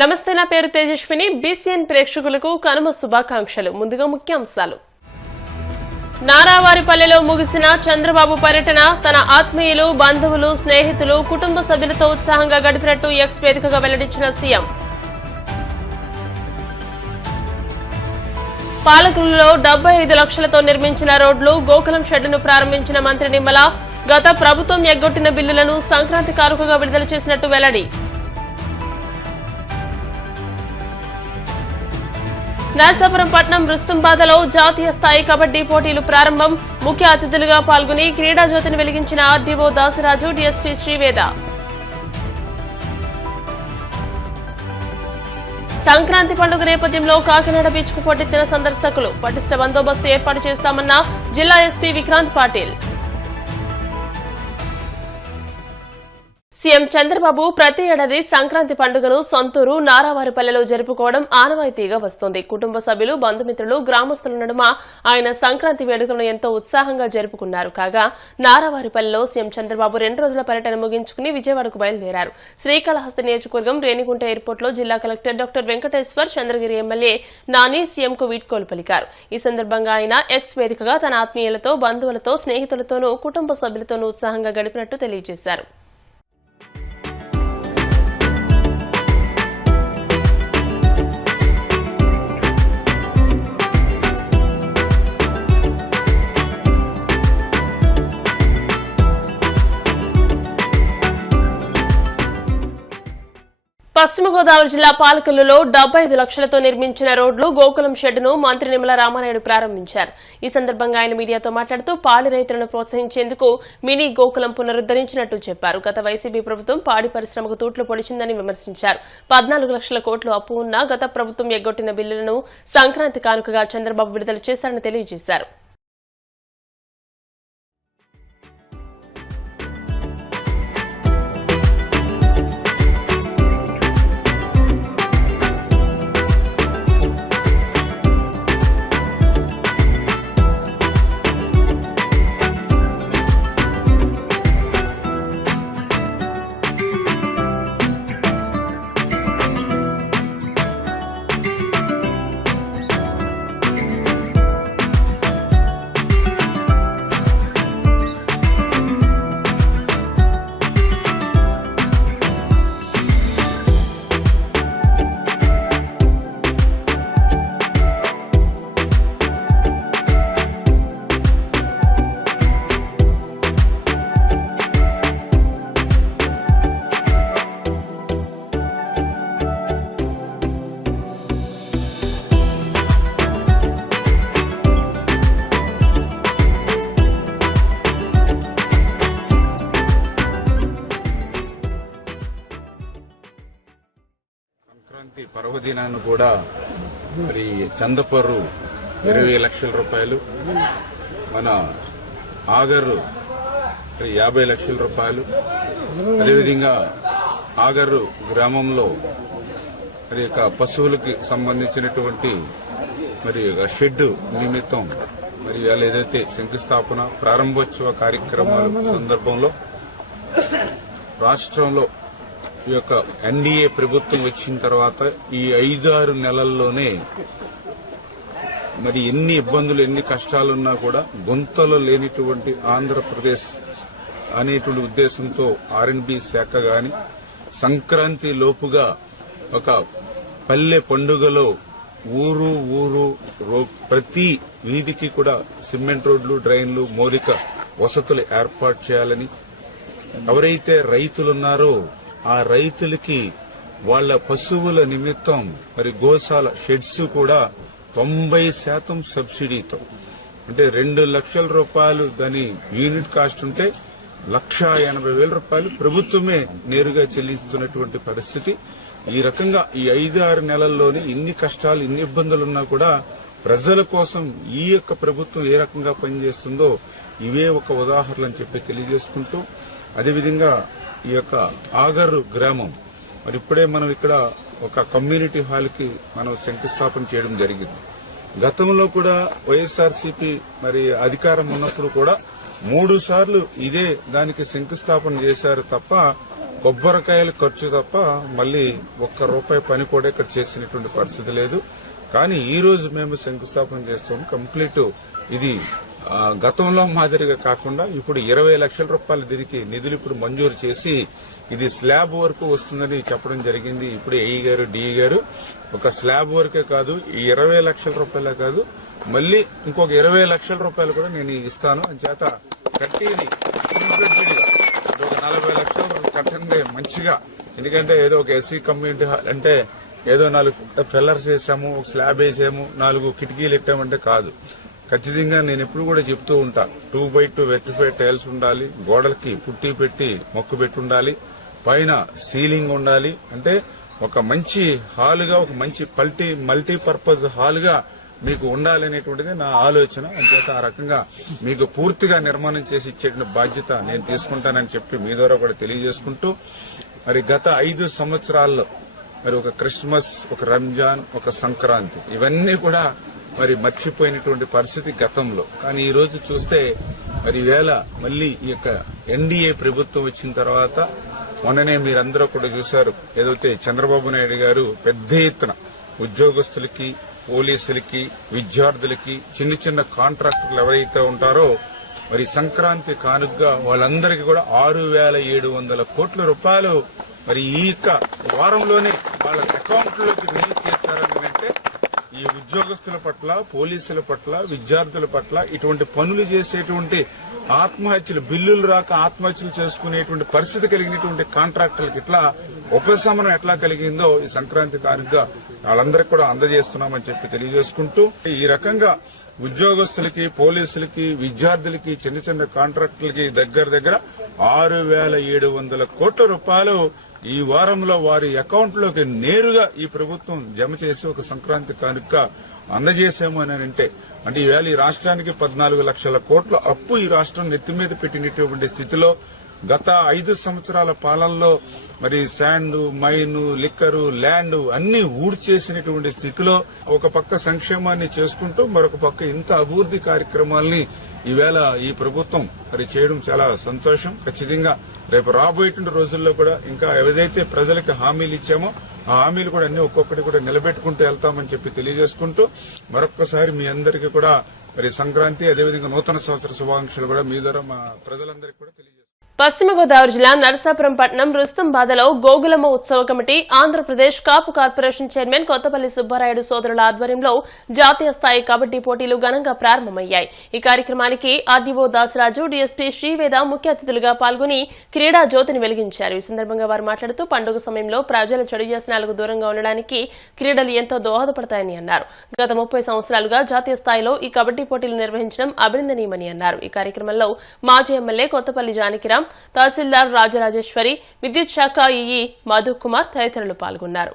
నమస్తే, నా పేరు తేజస్విని. బీసీఎన్ ప్రేక్షకులకు కనుమ శుభాకాంక్షలు. ముందుగా ముఖ్యాంశాలు. నారావారిపల్లెలో ముగిసిన చంద్రబాబు పర్యటన తన ఆత్మీయులు, బంధువులు, స్నేహితులు, కుటుంబ సభ్యులతో ఉత్సాహంగా గడిపినట్టు ఎక్స్ వేదికగా వెల్లడించిన సీఎం. పాలకులలో 75 లక్షలతో నిర్మించిన రోడ్లు, గోకులం షెడ్డును ప్రారంభించిన మంత్రి నిమ్మల. గత ప్రభుత్వం ఎగ్గొట్టిన బిల్లులను సంక్రాంతి కానుకగా విడుదల చేసినట్టు వెల్లడి. నరసాపురం పట్నం రుస్తుంబాదలో జాతీయ స్థాయి కబడ్డీ పోటీలు ప్రారంభం. ముఖ్య అతిథులుగా పాల్గొని క్రీడా జ్యోతిని వెలిగించిన ఆర్డీఓ దాసరాజు, డీఎస్పీ శ్రీవేద. సంక్రాంతి పండుగ నేపథ్యంలో కాకినాడ బీచ్ కు పోటెత్తిన సందర్శకులు. పటిష్ట బందోబస్తు ఏర్పాటు చేస్తామన్న జిల్లా ఎస్పీ విక్రాంత్ పాటిల్. సీఎం చంద్రబాబు ప్రతి ఏడాది సంక్రాంతి పండుగను సొంతూరు నారావారిపల్లెలో జరుపుకోవడం ఆనవాయితీగా వస్తోంది. కుటుంబ సభ్యులు, బంధుమిత్రులు, గ్రామస్తుల నడుమ ఆయన సంక్రాంతి వేడుకలను ఎంతో ఉత్సాహంగా జరుపుకున్నారు. కాగా నారావారిపల్లెలో సీఎం చంద్రబాబు 2 రోజుల పర్యటన ముగించుకుని విజయవాడకు బయలుదేరారు. శ్రీకాళహస్తి నియోజకవర్గం రేణిగుంట ఎయిర్పోర్టులో జిల్లా collector doctor Venkateshwar, Chandragiri MLA Nani సీఎంకు వీడ్కోలు పలికారు. ఈ సందర్భంగా ఆయన ఎక్స్ వేదికగా తన ఆత్మీయులతో, బంధువులతో, స్నేహితులతోనూ, కుటుంబ సభ్యులతోనూ ఉత్సాహంగా గడిపినట్టు తెలియజేశారు. పశ్చిమ గోదావరి జిల్లా పాలకొల్లులో 75 లక్షలతో నిర్మించిన రోడ్లు, గోకులం షెడ్డును మంత్రి నిమ్మల రామానాయుడు ప్రారంభించారు. ఈ సందర్భంగా ఆయన మీడియాతో మాట్లాడుతూ పాడి రైతులను ప్రోత్సహించేందుకు మినీ గోకులం పునరుద్దరించినట్టు చెప్పారు. గత వైసీపీ ప్రభుత్వం పాడి పరిశ్రమకు తూట్లు పొడిచిందని విమర్శించారు. 14 లక్షల కోట్లు అప్పు ఉన్నా గత ప్రభుత్వం ఎగ్గొట్టిన బిల్లులను సంక్రాంతి కానుకగా చంద్రబాబు విడుదల చేశారని తెలియజేశారు. సంక్రాంతి పర్వదినాన్ని కూడా మరి చందపర్రు 20 లక్షల రూపాయలు, మన ఆగరు 50 లక్షల రూపాయలు, అదేవిధంగా ఆగరు గ్రామంలో మరి పశువులకి సంబంధించినటువంటి మరి షెడ్ నిమిత్తం మరి వాళ్ళు ఏదైతే శంకుస్థాపన ప్రారంభోత్సవ కార్యక్రమాల సందర్భంలో రాష్ట్రంలో ఈ యొక్క ఎన్డీఏ ప్రభుత్వం వచ్చిన తర్వాత ఈ 5-6 నెలల్లోనే మరి ఎన్ని ఇబ్బందులు, ఎన్ని కష్టాలున్నా కూడా గుంతలు లేనిటువంటి ఆంధ్రప్రదేశ్ అనేటువంటి ఉద్దేశంతో R&B శాఖ గాని సంక్రాంతి లోపుగా ఒక పల్లె పండుగలో ఊరు ప్రతి వీధికి కూడా సిమెంట్ రోడ్లు, డ్రైన్లు, మౌలిక వసతులు ఏర్పాటు చేయాలని, ఎవరైతే రైతులున్నారో ఆ రైతులకి వాళ్ల పశువుల నిమిత్తం మరి గోశాల షెడ్స్ కూడా 90% సబ్సిడీతో, అంటే 2 లక్షల రూపాయలు దాని యూనిట్ కాస్ట్ ఉంటే 1,80,000 రూపాయలు ప్రభుత్వమే నేరుగా చెల్లిస్తున్నటువంటి పరిస్థితి. ఈ రకంగా ఈ 5-6 నెలల్లోనే ఇన్ని కష్టాలు, ఇన్ని ఇబ్బందులున్నా కూడా ప్రజల కోసం ఈ యొక్క ప్రభుత్వం ఏ రకంగా పనిచేస్తుందో ఇవే ఒక ఉదాహరణ అని చెప్పి తెలియజేసుకుంటూ, అదేవిధంగా ఈ యొక్క ఆగరు గ్రామం మరి ఇప్పుడే మనం ఇక్కడ ఒక కమ్యూనిటీ హాల్ కి మనం శంకుస్థాపన చేయడం జరిగింది. గతంలో కూడా వైఎస్ఆర్సీపీ మరి అధికారం ఉన్నప్పుడు కూడా 3 సార్లు ఇదే దానికి శంకుస్థాపన చేశారు తప్ప కొబ్బరికాయలు ఖర్చు తప్ప మళ్ళీ ₹1 పని కూడా ఇక్కడ చేసినటువంటి పరిస్థితి లేదు. కానీ ఈ రోజు మేము శంకుస్థాపన చేస్తాం. కంప్లీట్ ఇది గతంలో మాదిరిగా కాకుండా ఇప్పుడు ₹20 లక్షల దీనికి నిధులు ఇప్పుడు మంజూరు చేసి ఇది స్లాబ్ వరకు వస్తుందని చెప్పడం జరిగింది. ఇప్పుడు ఏఈ గారు, డిఈ గారు ఒక స్లాబ్ వరకే కాదు, ఈ ₹20 లక్షల కాదు, మళ్ళీ ఇంకొక ₹20 లక్షల కూడా నేను ఇస్తాను అని చేత కట్టిని ఒక 40 లక్షలు కట్టండి మంచిగా. ఎందుకంటే ఏదో ఒక ఎస్సీ కమ్యూనిటీ హాల్ అంటే ఏదో 4 ఫెల్లర్స్ వేసాము, ఒక స్లాబ్ వేసాము, 4 కిటికీలు పెట్టామంటే కాదు. ఖచ్చితంగా నేను ఎప్పుడు కూడా చెప్తూ ఉంటా, 2x2 వెర్టిఫైడ్ టైల్స్ ఉండాలి, గోడలకి పుట్టి పెట్టి మొక్కు పెట్టి ఉండాలి, పైన సీలింగ్ ఉండాలి. అంటే ఒక మంచి హాల్గా, ఒక మంచి మల్టీపర్పస్ హాల్గా మీకు ఉండాలనేటువంటిది నా ఆలోచన. అంచేత ఆ రకంగా మీకు పూర్తిగా నిర్మాణం చేసి ఇచ్చే బాధ్యత నేను తీసుకుంటానని చెప్పి మీ ద్వారా కూడా తెలియజేసుకుంటూ, మరి గత 5 సంవత్సరాల్లో మరి ఒక క్రిస్మస్, ఒక రంజాన్, ఒక సంక్రాంతి ఇవన్నీ కూడా మరి మర్చిపోయినటువంటి పరిస్థితి గతంలో. కానీ ఈ రోజు చూస్తే మరి వేళ మళ్లీ ఈ యొక్క ఎన్డీఏ ప్రభుత్వం వచ్చిన తర్వాత మొన్ననే మీరందరూ కూడా చూశారు, ఏదైతే చంద్రబాబు నాయుడు గారు పెద్ద ఎత్తున ఉద్యోగస్తులకి, పోలీసులకి, విద్యార్థులకి, చిన్న కాంట్రాక్టర్లు ఎవరైతే ఉంటారో మరి సంక్రాంతి కానుకగా వాళ్ళందరికీ కూడా ₹6,700 కోట్ల మరి ఈ యొక్క వారంలోనే వాళ్ళ అకౌంట్లోకి రిలీజ్ చేశారని అంటే ఈ ఉద్యోగస్తుల పట్ల, పోలీసుల పట్ల, విద్యార్థుల పట్ల ఇటువంటి పనులు చేసేటువంటి ఆత్మహత్యలు, బిల్లులు రాక ఆత్మహత్యలు చేసుకునేటువంటి పరిస్థితి కలిగినటువంటి కాంట్రాక్టర్లకు ఇట్లా ఉపశమనం ఎట్లా కలిగిందో ఈ సంక్రాంతి కానుకగా వాళ్ళందరికీ కూడా అందజేస్తున్నామని చెప్పి తెలియజేసుకుంటూ, ఈ రకంగా ఉద్యోగస్తులకి, పోలీసులకి, విద్యార్థులకి, చిన్న కాంట్రాక్టర్లకి దగ్గర ₹6,700 కోట్ల ఈ వారంలో వారి అకౌంట్లోకి నేరుగా ఈ ప్రభుత్వం జమ చేసి ఒక సంక్రాంతి కానుక అందజేసాము అని అంటే ఈవేళ ఈ రాష్ట్రానికి 14 లక్షల కోట్ల అప్పు ఈ రాష్ట్రం నెత్తి మీద పెట్టినటువంటి స్థితిలో గత 5 సంవత్సరాల పాలనలో మరి శాండ్, మైన్, లిక్కరు, ల్యాండ్ అన్ని ఊడ్చేసినటువంటి స్థితిలో ఒక పక్క సంక్షేమాన్ని చేసుకుంటూ మరొక పక్క ఇంత అభివృద్ధి కార్యక్రమాల్ని ఈవేళ ఈ ప్రభుత్వం మరి చేయడం చాలా సంతోషం. ఖచ్చితంగా రేపు రాబోయేటువంటి రోజుల్లో కూడా ఇంకా ఏదైతే ప్రజలకు హామీలు ఇచ్చామో ఆ హామీలు కూడా అన్ని ఒక్కొక్కటి కూడా నిలబెట్టుకుంటూ వెళ్తామని చెప్పి తెలియజేసుకుంటూ మరొక్కసారి మీ అందరికీ కూడా మరి సంక్రాంతి అదేవిధంగా నూతన సంవత్సర శుభాకాంక్షలు కూడా మీ ద్వారా మా ప్రజలందరికీ కూడా తెలియజేస్తాం. పశ్చిమ గోదావరి జిల్లా నరసాపురం పట్టణం రుస్తుంబాదలో గోగులమ్మ ఉత్సవ కమిటీ, ఆంధ్రప్రదేశ్ కాపు కార్పొరేషన్ చైర్మన్ కొత్తపల్లి సుబ్బారాయుడు సోదరుల ఆధ్వర్యంలో జాతీయ స్థాయి కబడ్డీ పోటీలు ఘనంగా ప్రారంభమయ్యాయి. ఈ కార్యక్రమానికి ఆర్డీఓ దాసరాజు, డీఎస్పీ శ్రీవేద ముఖ్య అతిథులుగా పాల్గొని క్రీడా జ్యోతిని వెలిగించారు. ఈ సందర్భంగా వారు మాట్లాడుతూ పండుగ సమయంలో ప్రజల చెడు వ్యసనాలకు దూరంగా ఉండడానికి క్రీడలు ఎంతో దోహదపడతాయని అన్నారు. గత 30 సంవత్సరాలుగా జాతీయ స్థాయిలో ఈ కబడ్డీ పోటీలు నిర్వహించడం అభినందనీయమని అన్నారు. ఈ కార్యక్రమంలో మాజీ ఎమ్మెల్యే కొత్తపల్లి జానకిరాం, తహసీల్దార్ రాజరాజేశ్వరి, విద్యుత్ శాఖ ఈఈ మధు కుమార్ తదితరులు పాల్గొన్నారు.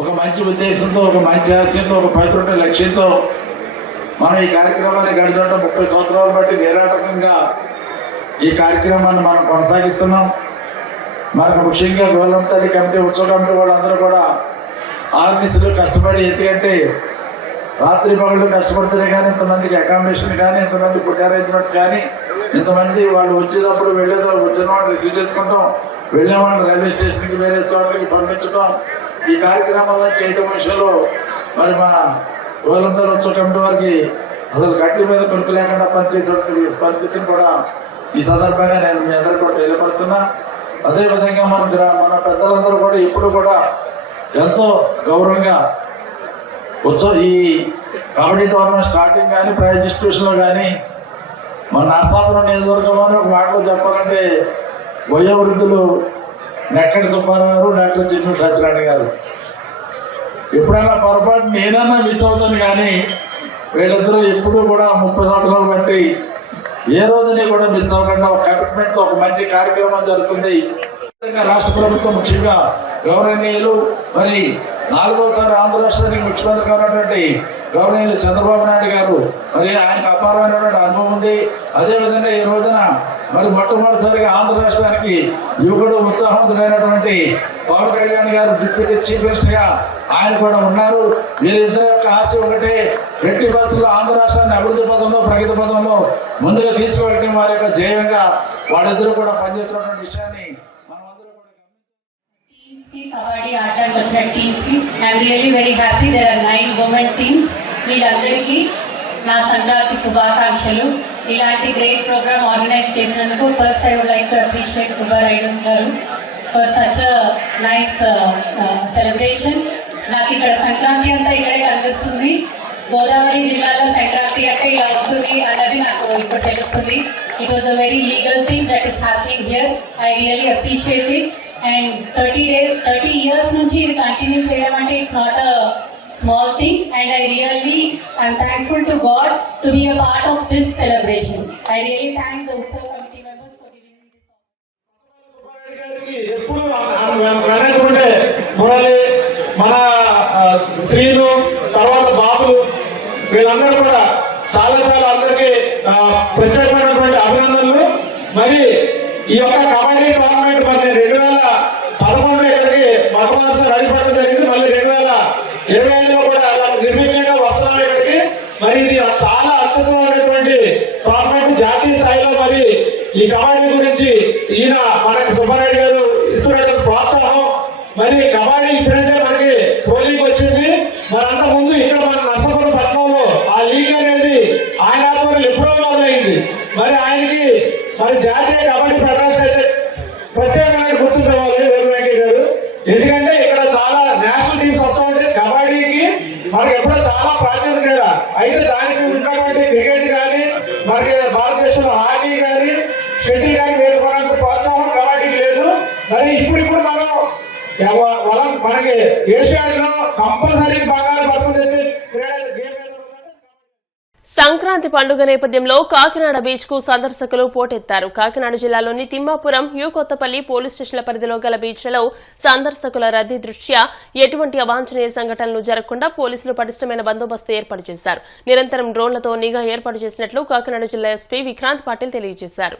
ఒక మంచి ఉద్దేశంతో, ఒక మంచి ఆశయంతో, ఒక పవిత్ర లక్ష్యంతో మనం ఈ కార్యక్రమాన్ని గడిచిన 30 సంవత్సరాలు బట్టి నిరాటకంగా ఈ కార్యక్రమాన్ని మనం కొనసాగిస్తున్నాం. మనకు ముఖ్యంగా గోగులమ్మ తల్లి కమిటీ, ఉత్సవ కమిటీ వాళ్ళందరూ కూడా ఆర్నిసులు కష్టపడి, ఎందుకంటే రాత్రి పగళ్ళు కష్టపడితేనే కానీ ఇంతమందికి అకామిడేషన్ కానీ, ఇంతమంది ఫుడ్ అరేంజ్మెంట్స్ కానీ, ఇంతమంది వాళ్ళు వచ్చేటప్పుడు వెళ్ళేటప్పుడు వచ్చిన వాళ్ళు రిసీవ్ చేసుకుంటాం, వెళ్ళిన వాళ్ళు రైల్వే స్టేషన్కి వేరే చోట్లకి పంపించడం, ఈ కార్యక్రమాలను చేయడం విషయంలో మరి మా గోగులమ్మ తల్లి ఉత్సవ కమిటీ వారికి అసలు గట్టి మీద కొనుక్కు లేకుండా పనిచేసేటువంటి పరిస్థితిని కూడా ఈ సందర్భంగా నేను మీ అందరికీ కూడా తెలియపరుస్తున్నా. అదేవిధంగా మన పెద్దలందరూ కూడా ఇప్పుడు కూడా ఎంతో గౌరవంగా ఈ కబడ్డీ టోర్నమెంట్ స్టార్టింగ్ కానీ ప్రైజ్ డిస్ట్రిబ్యూషన్లో కానీ మన నరసాపురం నియోజకవర్గంలో ఒక మాటలో చెప్పాలంటే వయోవృద్ధులు నెక్కడి సుబ్బారావు గారు, డాక్టర్ చిన్నూరు సత్యనారాయణ గారు. ఎప్పుడైనా పొరపాటు నేనన్నా మిస్ అవుతాను, కానీ వీళ్ళిద్దరూ ఎప్పుడూ కూడా 30 సంవత్సరాలు బట్టి ఏ రోజుని కూడా మిస్ అవ్వకుండా ఒక కమిట్మెంట్తో ఒక మంచి కార్యక్రమం జరుగుతుంది. రాష్ట్ర ప్రభుత్వం ముఖ్యంగా గౌరవనీయులు మరి 4వసారి ఆంధ్ర రాష్ట్రానికి ముఖ్యమంత్రి ఉన్నటువంటి గౌరవనీయులు చంద్రబాబు నాయుడు గారు, మరి ఆయనకు అపారమైనటువంటి అనుభవం ఉంది. అదేవిధంగా ఈ రోజున మరి మొట్టమొదటిసారిగా ఆంధ్ర రాష్ట్రానికి యువకుడు ఉత్సాహవంతుడైనటువంటి పవన్ కళ్యాణ్ గారు డిప్యూటీ చీఫ్ మినిస్టర్ గా ఆయన కూడా ఉన్నారు. వీరిద్దరి యొక్క ఆశ ఒకటే, ఎట్టి పరిస్థితుల్లో ఆంధ్ర రాష్ట్రాన్ని అభివృద్ధి పదంలో ప్రగతి పదంలో ముందుగా తీసుకువెళ్ళడం వారి యొక్క ధ్యేయంగా వాళ్ళిద్దరూ కూడా పనిచేస్తున్నటువంటి విషయాన్ని మనమందరూ కూడా కబడ్డీ ఆడడానికి వచ్చిన టీమ్స్ కి I'm really very happy. There are 9 women teams. వీళ్ళందరికీ నా సంక్రాంతి శుభాకాంక్షలు. ఇలాంటి గ్రేట్ ప్రోగ్రామ్ ఆర్గనైజ్ చేసినందుకు first I would like to appreciate Subbarayudu garu for such nice celebration. నాకు ఇక్కడ సంక్రాంతి అంతా ఇక్కడే కనిపిస్తుంది. గోదావరి జిల్లాలో సంక్రాంతి అంటే ఇలా ఉంటుంది అన్నది నాకు ఇప్పుడు తెలుస్తుంది. It was a very legal thing that is happening here. I really appreciate it. And 30 years నుంచి ఇది కంటిన్యూ చేయడం అంటే it's not a small thing, and I'm thankful to God to be a part of this celebration. I really thank the Utsav committee members for giving me this. ఎప్పుడు వెనకుంటే మురళి, మన శ్రీను, తర్వాత బాబులు, వీళ్ళందరూ కూడా చాలా అందరికీ ప్రత్యేకమైనటువంటి అభినందనలు. మరి ఈ యొక్క కబడ్డీ టోర్నమెంట్ మరి 2011 ఇక్కడికి మొట్టమొదటిసారి అడిపడడం జరిగింది. మళ్ళీ 2025లో కూడా నిర్విఘ్నంగా వస్తున్నాం ఇక్కడికి. మరి ఇది చాలా అద్భుతమైనటువంటి టోర్నమెంట్. జాతీయ స్థాయిలో మరి ఈ కబడ్డీ గురించి ఈయన మనకి సుబ్బారెడ్డి గారు ఇస్తున్నటువంటి ప్రోత్సాహం. మరి కబడ్డీ ఇప్పుడంటే మనకి ట్రోలింగ్ వచ్చింది. మరంతా ముందు ఇక్కడ మన నర్సాపురం పట్టణంలో ఆ లీగ్ అనేది ఆయన ఆధ్వర్యంలో ఎప్పుడో మొదలైంది. మరి ఆయనకి మరి జాతీయ కబడ్డీ ఫెడరేషన్ అయితే ప్రత్యేకమైన గుర్తింపు ఇవ్వాలి వేలు వెంకయ్య గారు. ఎందుకంటే ఇక్కడ చాలా నేషనల్ టీమ్స్ వస్తూ ఉంటే కబడ్డీకి మనకి ఎప్పుడో చాలా ప్రాచుర్యం క్రీడ. అయితే దానికి ఉన్నటువంటి క్రికెట్ కానీ, మరి భారతదేశంలో హాకీ కానీ, షటిల్ కానీ వేరుకోవడానికి ప్రోత్సాహం కబడ్డీకి లేదు. మరి ఇప్పుడు మనం మనకి ఏషియాడ్లో కంపల్సరీ బంగారు పథకం తెచ్చే క్రీడ గేమ్. సంక్రాంతి పండుగ నేపథ్యంలో కాకినాడ బీచ్ కు సందర్శకులు పోటెత్తారు. కాకినాడ జిల్లాలోని తిమ్మాపురం, యు కొత్తపల్లి పోలీస్ స్టేషన్ల పరిధిలో గల బీచ్లలో సందర్శకుల రద్దీ దృష్ట్యా ఎటువంటి అవాంఛనీయ సంఘటనలు జరగకుండా పోలీసులు పటిష్టమైన బందోబస్తు ఏర్పాటు చేశారు. నిరంతరం డ్రోన్లతో నిఘా ఏర్పాటు చేసినట్లు కాకినాడ జిల్లా ఎస్పీ విక్రాంత్ పాటిల్ తెలియజేశారు.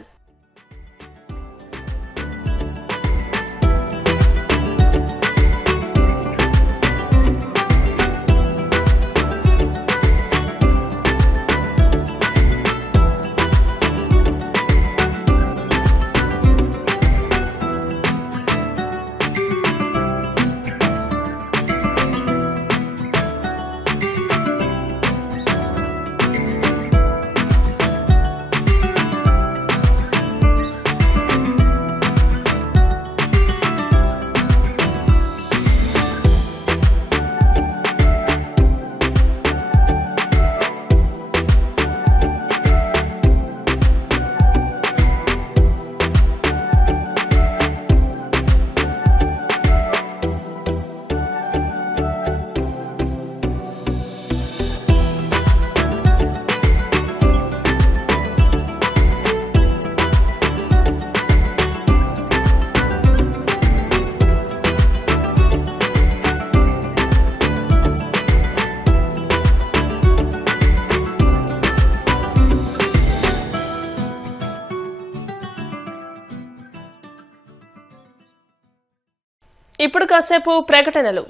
ఇప్పుడు కాసేపు ప్రకటనలు.